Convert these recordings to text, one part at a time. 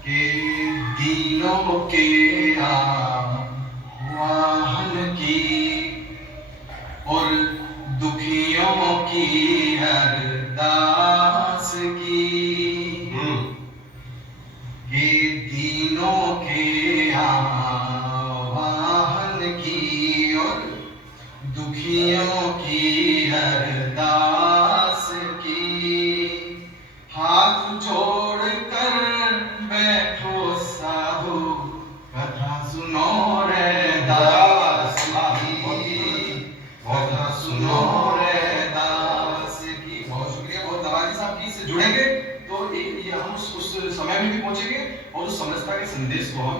के दीनों के आह्वान की और दुखियों की अरदास की। के दीनों के आह्वान की और दुखियों की अरदास की। हाथ जोड़ कर बैठो साधु, कथा सुनो रे दास की, कथा सुनो रे दास की। बहुत शुक्रिया। बहुत दवारी साहब की इससे जुड़ेंगे तो ये हम उस समय में भी पहुंचेंगे और उस समरसता के संदेश को हम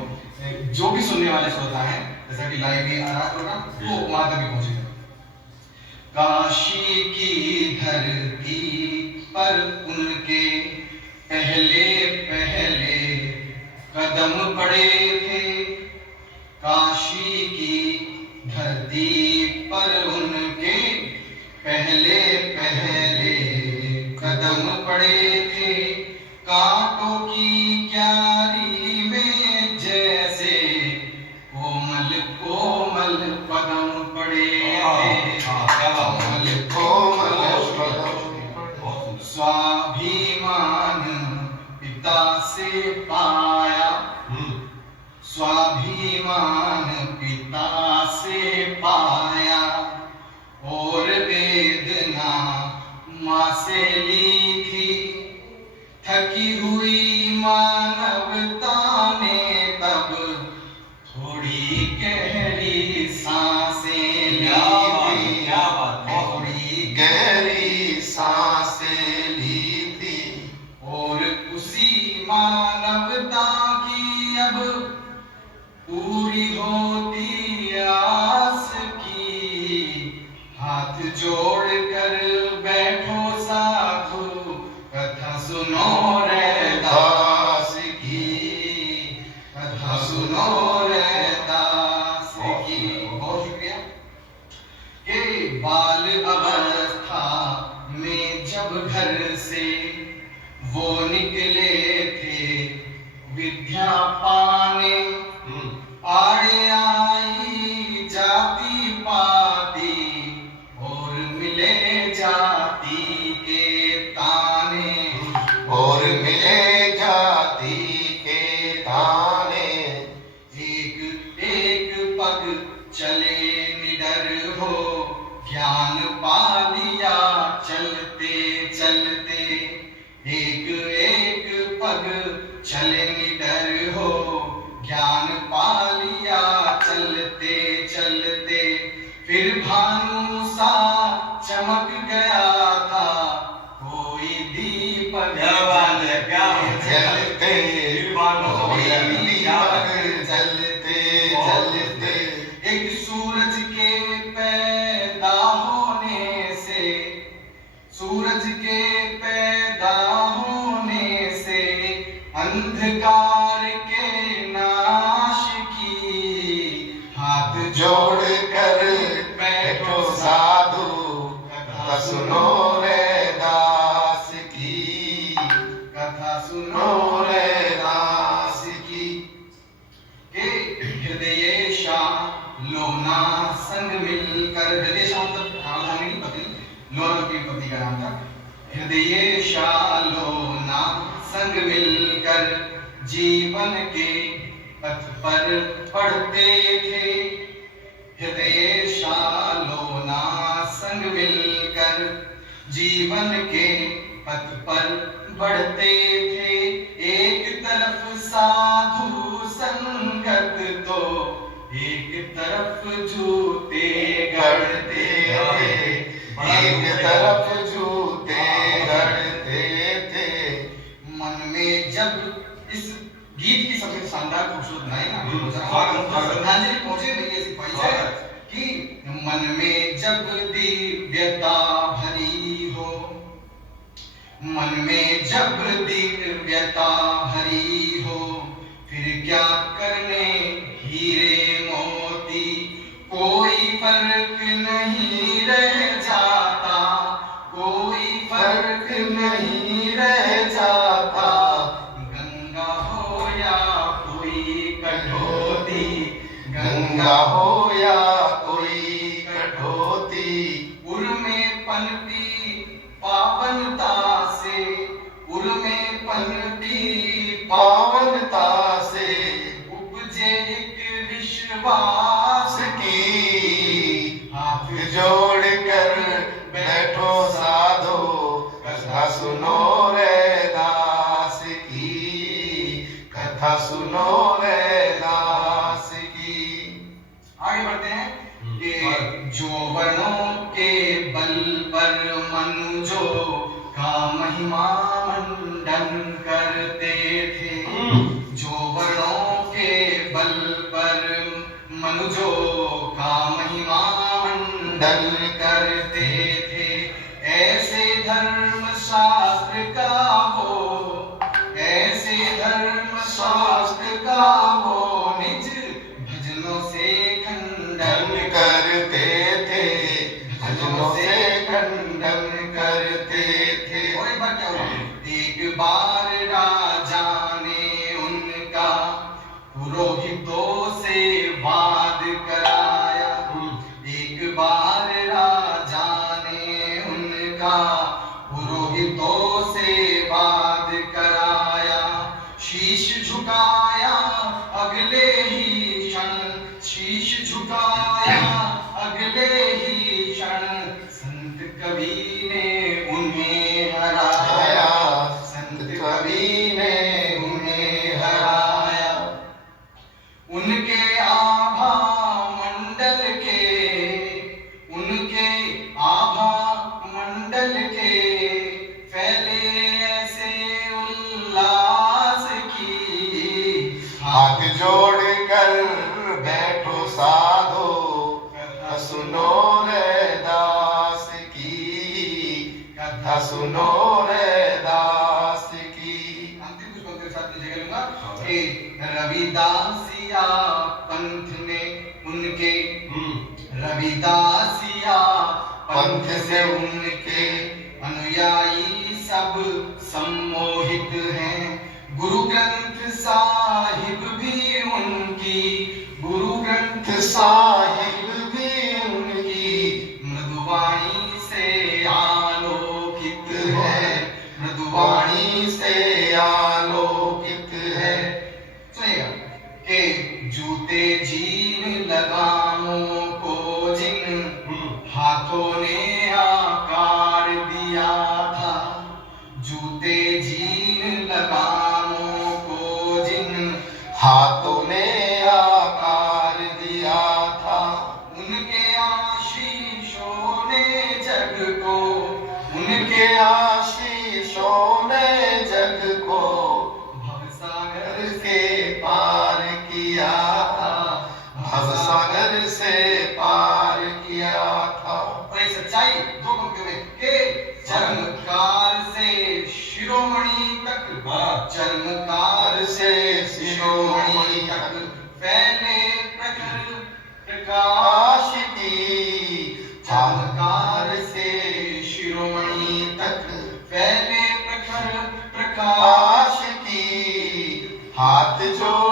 जो भी सुनने वाले श्रोता हैं, जैसा कि लाइव भी आ रहा है प्रोग्राम, तो वहां तक भी पहुंचेगा। काशी की धरती पर उनके पहले पहले कदम पड़े थे। काशी की धरती पर उनके पहले पहले कदम पड़े थे। कांटों की क्यारी में जैसे कोमल कोमल पदम पड़े थे। कोमल कोमल स्वाभिमान पिता से पाया, स्वाभिमान पिता से पाया और वेदना माँ से ली थी। थकी हुई मानवता ने तब थोड़ी गहरी सांसें ली थी। थोड़ी गहरी सांसें ली थी और उसी मानवता की अब पूरी होती आस की। हाथ जोड़ कर बैठो साधु, कथा सुनो रे दास की, कथा सुनो रे दास की। बहुत शुक्रिया। के बाल अवस्था में जब घर से वो निकले थे विद्या पाने, आड़े आई जाति पाति और मिले जाति के ताने, और मिले जाति के ताने। एक एक पग चले निडर हो, ज्ञान पा लिया चलते चलते। एक एक पग चले निडर हो, ज्ञान पा लिया चलते चलते। फिर भानु सा चमक गया था कोई दीपक जलते जलते, कोई दीपक जलते जलते। एक सूरज के पैदा होने से, सूरज के पैदा होने से अंधकार के नाश की। हाथ जोड़ कर बैठो साधु, कथा सुनो रे दास की, कथा सुनो रे दास की। के हृदय लोना संग मिलकर, हृदय मतलब पत्नी, लोना की पत्नी का नाम था। हृदय लोना संग मिलकर जीवन के पथ पर पढ़ते थे। हृदय लोना संग मिलकर जीवन के पथ पर बढ़ते थे। एक तरफ साधु संगत तो एक तरफ जूते गढ़ते थे। एक तरफ जूते गढ़ते थे। मन में जब इस गीत की सबसे शानदार खूबसूरत लाइन ना श्रद्धांजलि पहुंचे मेरी ऐसी ख्वाहिश है कि मन में जब दिव्यता भरी हो, मन में जब दिव्यता भरी हो, फिर क्या करने हीरे मोती। कोई फर्क नहीं रह जाता, कोई फर्क नहीं रह जाता। गंगा हो गंगा हो या कोई कठोती, उर में पनपी पावनता से, उर में पनपी पावनता से उपजे एक विश्वास की। हाथ जोड़ कर बैठो साधो, कथा सुनो रे दास की, कथा सुनो रे दास की। आगे बढ़ते हैं कि जो वर्णों के बल पर मनुजो का महिमा मंडन करते थे, जो वर्णों के बल पर मनुजो का महिमा मंडन करते थे, ऐसे धर्म शास्त्र का वो, ऐसे धर्म शास्त्र का वो निज भजनों से खंडन करते थे, भजनों से खंडन करते थे। और एक बार क्या हुआ, एक बार राजा ने उनका पुरोहितों से वाद कराया, एक बार राजा ने उनका पुरोहितों से वाद कराया, शीश झुकाया अगले ही क्षण, शीश झुकाया अगले ही क्षण, संत कवि ने उन्हें हराया, संत कवि ने उन्हें हराया। उनके आभा मंडल के, उनके आभा मंडल के फैले ऐसे उल्लास की। हाथ जोड़ कर बैठो साधो, कथा सुनो रे दास की, कथा सुनो रे दास की। अंतिम कुछ पंक्ति के साथ नीचे करूंगा कि रविदासिया पंथ ने उनके, रविदासिया पंथ से उनके अनुयायी सब सम्मोहित हैं, गुरु ग्रंथ साहिब भी उनकी, गुरु ग्रंथ साहिब भी उनकी मृदुवाणी से आलोकित है, मृदुवाणी से आलोकित है। सुनिएगा कि जूते जीन लगामों को जिन हाथों ने आकार दिया था, जूते जीन लगामों को जिन हाथों ने आकार दिया था, उनके आशीषों ने जग को, उनके आशीषों ने जग को भवसागर से पार किया था, भवसागर से पार किया था। और एक सच्चाई दो पंक्तियों में कि चर्मकार से शिरोमणि तक, चर्मकार से शिरोमणि तक फैले प्रखर प्रकाश काश की, चमत्कार से शिरोमणि तक फैले प्रखर प्रकाश काश की। हाथ जोड़